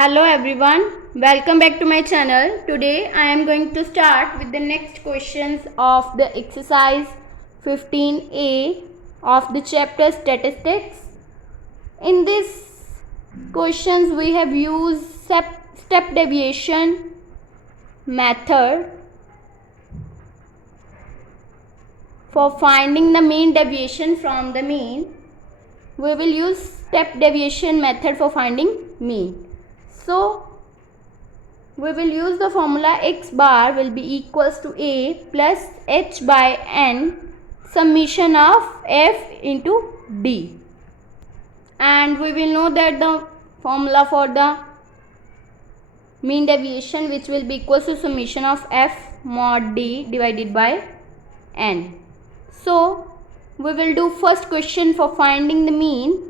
Hello everyone, welcome back to my channel. Today I am going to start with the next questions of the exercise 15A of the chapter statistics. In this questions we have used step deviation method for finding the mean deviation from the mean. We will use step deviation method for finding mean. So we will use the formula x bar will be equals to a plus h by n summation of f into d, and we will know that the formula for the mean deviation which will be equals to summation of f mod d divided by n. So we will do first question for finding the mean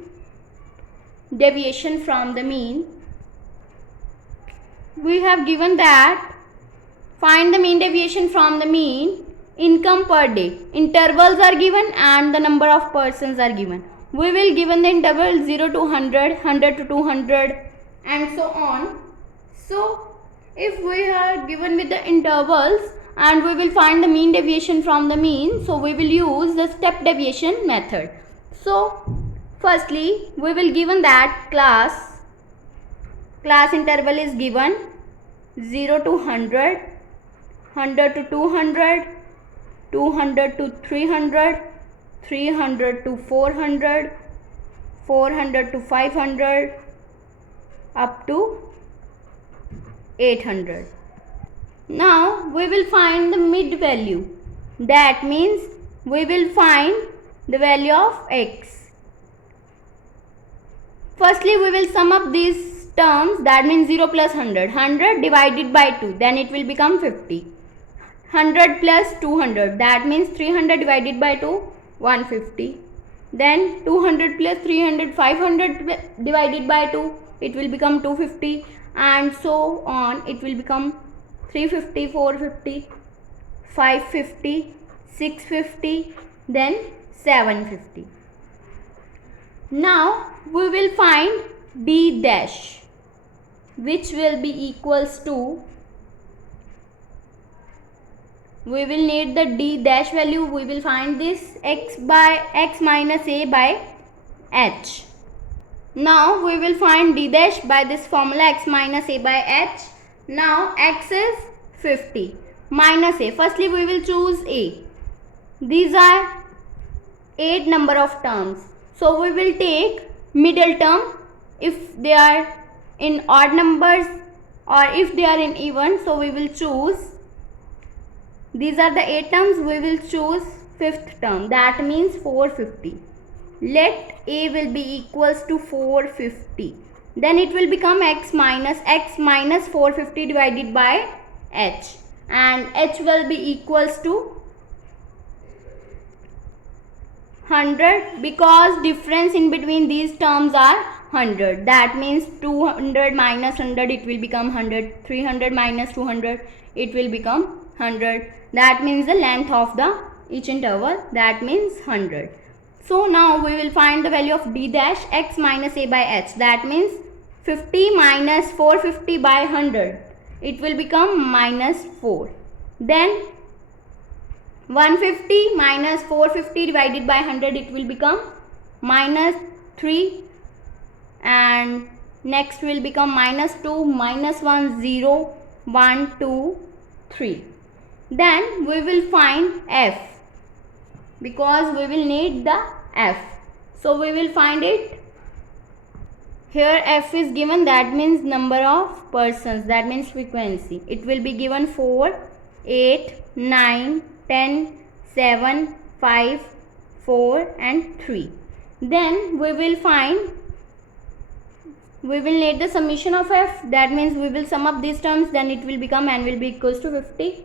deviation from the mean. We have given that find the mean deviation from the mean, income per day, intervals are given and the number of persons are given. We will given the interval 0 to 100, 100 to 200 and so on. So if we are given with the intervals and we will find the mean deviation from the mean, so we will use the step deviation method. So firstly we will given that class interval is given 0 to 100, 100 to 200, 200 to 300, 300 to 400, 400 to 500 up to 800. Now we will find the mid value. That means we will find the value of x. Firstly we will sum up these terms, that means 0 plus 100, 100 divided by 2, then it will become 50. 100 plus 200, that means 300 divided by 2, 150. Then 200 plus 300, 500 divided by 2, it will become 250, and so on. It will become 350, 450, 550, 650, then 750. Now we will find d dash, which will be equals to, we will need the d dash value. We will find this x minus a by h. Now we will find d dash by this formula x minus a by h. Now x is 50 minus a. Firstly we will choose a. These are 8 number of terms, so we will take middle term if they are in odd numbers or if they are in even. So we will choose, these are the 8 terms, we will choose 5th term, that means 450. Let a will be equals to 450, then it will become x minus 450 divided by h, and h will be equals to 100 because difference in between these terms are 100. That means 200 minus 100, it will become 100. 300 minus 200, it will become 100. That means the length of the each interval, that means 100. So now we will find the value of d dash x minus a by h. That means 50 minus 450 by 100, it will become minus 4. Then 150 minus 450 divided by 100, it will become minus 3, and next will become minus 2, minus 1, 0, 1, 2, 3. Then we will find f because we will need the f. So we will find it. Here f is given, that means number of persons, that means frequency. It will be given 4, 8, 9, 10, 7, 5, 4 and 3. Then we will need the summation of f, that means we will sum up these terms, then it will become n will be equals to 50.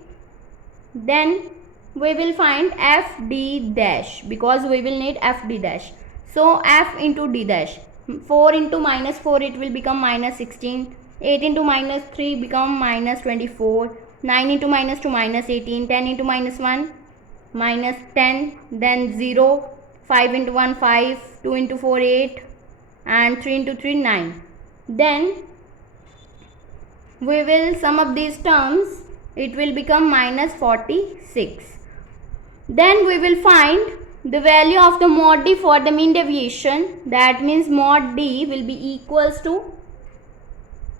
Then we will find f d dash because we will need f d dash. So f into d dash, 4 into minus 4, it will become minus 16, 8 into minus 3 become minus 24, 9 into minus 2 minus 18, 10 into minus 1 minus 10, then 0, 5 into 1 5, 2 into 4 8 and 3 into 3 9. Then we will sum up these terms. It will become minus 46. Then we will find the value of the mod D for the mean deviation. That means mod D will be equals to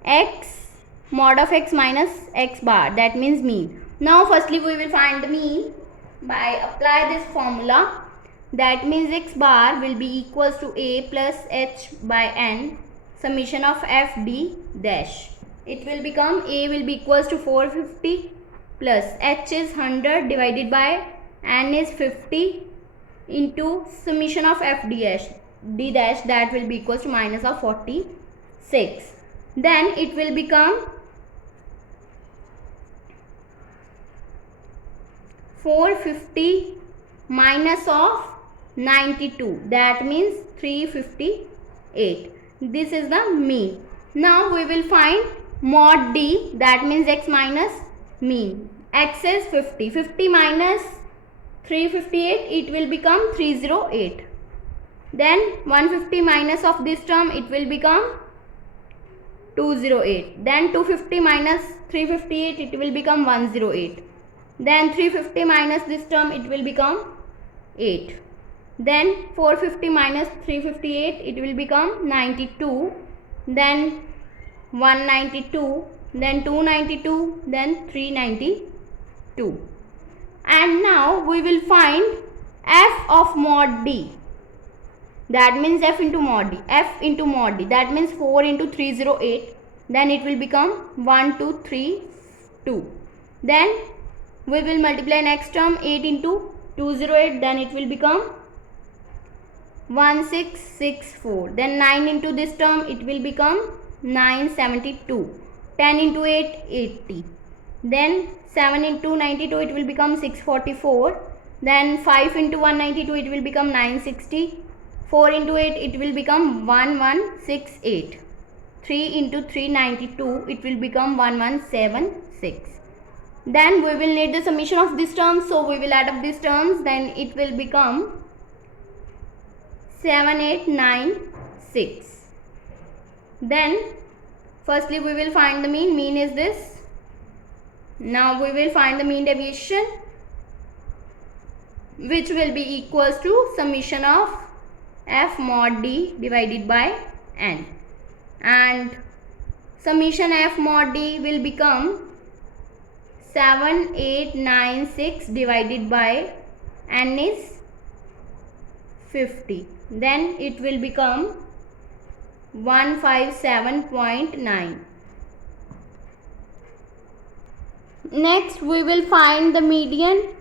x mod of x minus x bar, that means mean. Now firstly we will find the mean by apply this formula. That means x bar will be equals to a plus h by n summation of f d dash. It will become a will be equals to 450 plus h is 100 divided by n is 50 into summation of f d dash, that will be equals to minus of 46. Then it will become 450 minus of 92, that means 358. This is the mean. Now we will find mod D, that means x minus mean. X is 50. 50 minus 358, it will become 308. Then 150 minus of this term, it will become 208. Then 250 minus 358, it will become 108. Then 350 minus this term, it will become 8. Then 450 minus 358, it will become 92. Then 192, then 292, then 392. And now we will find f of mod D. That means f into mod D. F into mod D. That means 4 into 308. Then it will become 1232. Then we will multiply next term 8 into 208. Then it will become 1664. Then 9 into this term, it will become 972. 10 into 8, 80. Then 7 into 92, it will become 644. Then 5 into 192, it will become 960. 4 into 8, it will become 1168. 3 into 392, it will become 1176. Then we will need the summation of these terms, so we will add up these terms. Then it will become 7896. Then firstly we will find the mean. Mean is this. Now we will find the mean deviation, which will be equals to summation of f mod D divided by n, and summation f mod D will become 7896 divided by n is 50. Then it will become 157.9. Next we will find the median,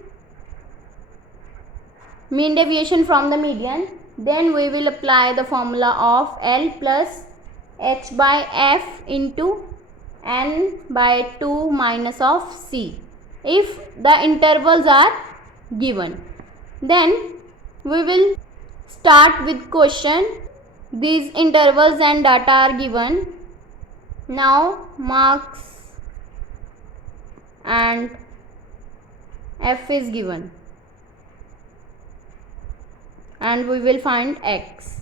mean deviation from the median. Then we will apply the formula of L plus h by f into n by 2 minus of c, if the intervals are given. Then we will start with question. These intervals and data are given. Now marks and f is given, and we will find x.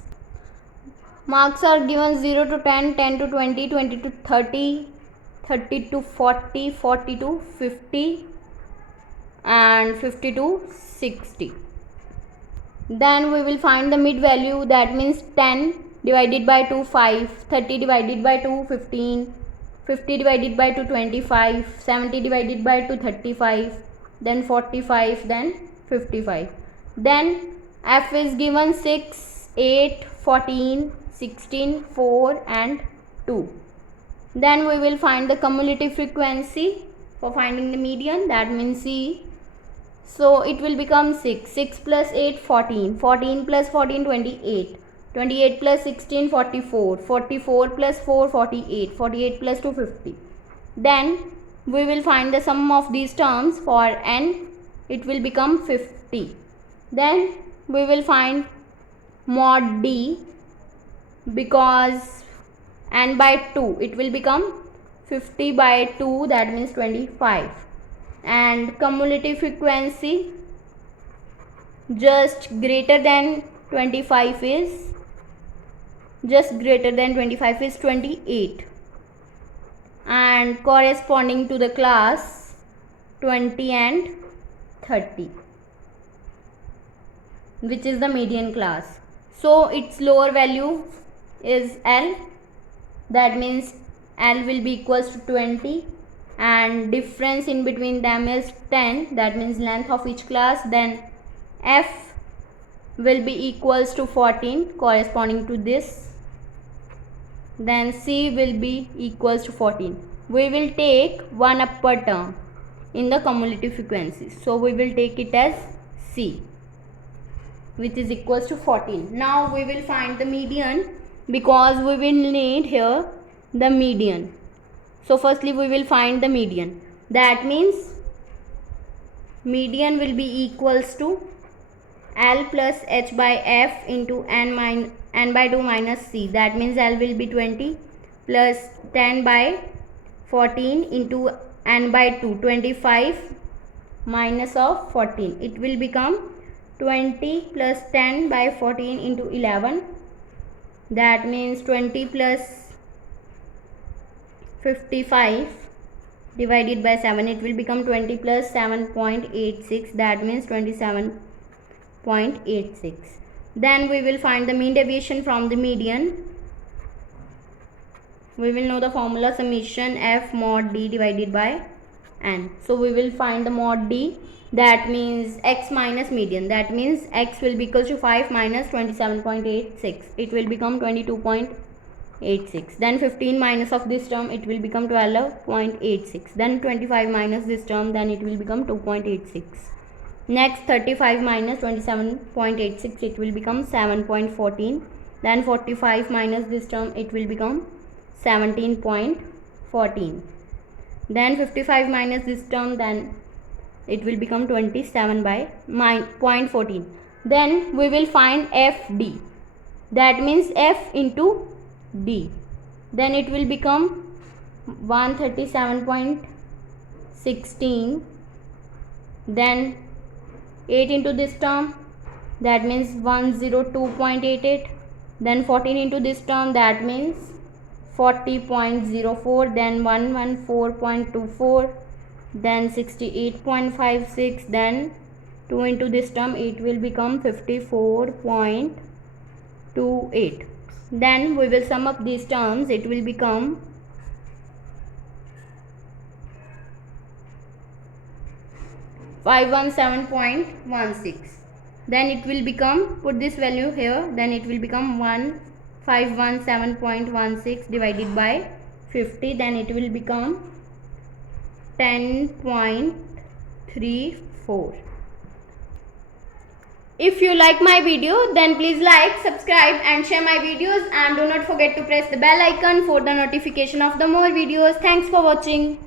Marks are given 0 to 10, 10 to 20, 20 to 30, 30 to 40, 40 to 50, and 50 to 60. Then we will find the mid value, that means 10 divided by 2, 5, 30 divided by 2, 15, 50 divided by 2, 25, 70 divided by 2, 35, then 45, then 55. Then f is given 6, 8, 14, 16, 4 and 2. Then we will find the cumulative frequency for finding the median, that means C. So it will become 6, 6 plus 8, 14, 14 plus 14, 28, 28 plus 16, 44, 44 plus 4, 48, 48 plus 2, 50. Then we will find the sum of these terms. For n, it will become 50. Then we will find mod D, because n by 2, it will become 50 by 2, that means 25. And cumulative frequency just greater than 25 is 28. and corresponding to the class 20 and 30, which is the median class. So its lower value is L, that means L will be equals to 20, and difference in between them is 10, that means length of each class. Then F will be equals to 14 corresponding to this. Then C will be equals to 14. We will take one upper term in the cumulative frequency, so we will take it as C, which is equals to 14. Now we will find the median, because we will need here the median. So firstly we will find the median, that means median will be equals to L plus H by F into n by 2 minus C, that means L will be 20 plus 10 by 14 into n by 2, 25 minus of 14, it will become 20 plus 10 by 14 into 11, that means 20 plus 55 divided by 7, it will become 20 plus 7.86, that means 27.86. Then we will find the mean deviation from the median. We will know the formula summation F mod D divided by N. So we will find the mod D, that means x minus median, that means x will be equal to 5 minus 27.86, it will become 22.86. Then 15 minus of this term, it will become 12.86. Then 25 minus this term, then it will become 2.86. Next 35 minus 27.86, it will become 7.14. Then 45 minus this term, it will become 17.14. Then 55 minus this term, then it will become 27 by 0.14. Then we will find FD, that means F into D, then it will become 137.16. then 8 into this term, that means 102.88. then 14 into this term, that means 40.04. then 114.24. then 68.56. then 2 into this term, it will become 54.28. then we will sum up these terms, it will become 517.16. then it will become, put this value here, then it will become 1517.16 divided by 50, then it will become 10.34. If you like my video, then please like, subscribe and share my videos, and do not forget to press the bell icon for the notification of the more videos. Thanks for watching.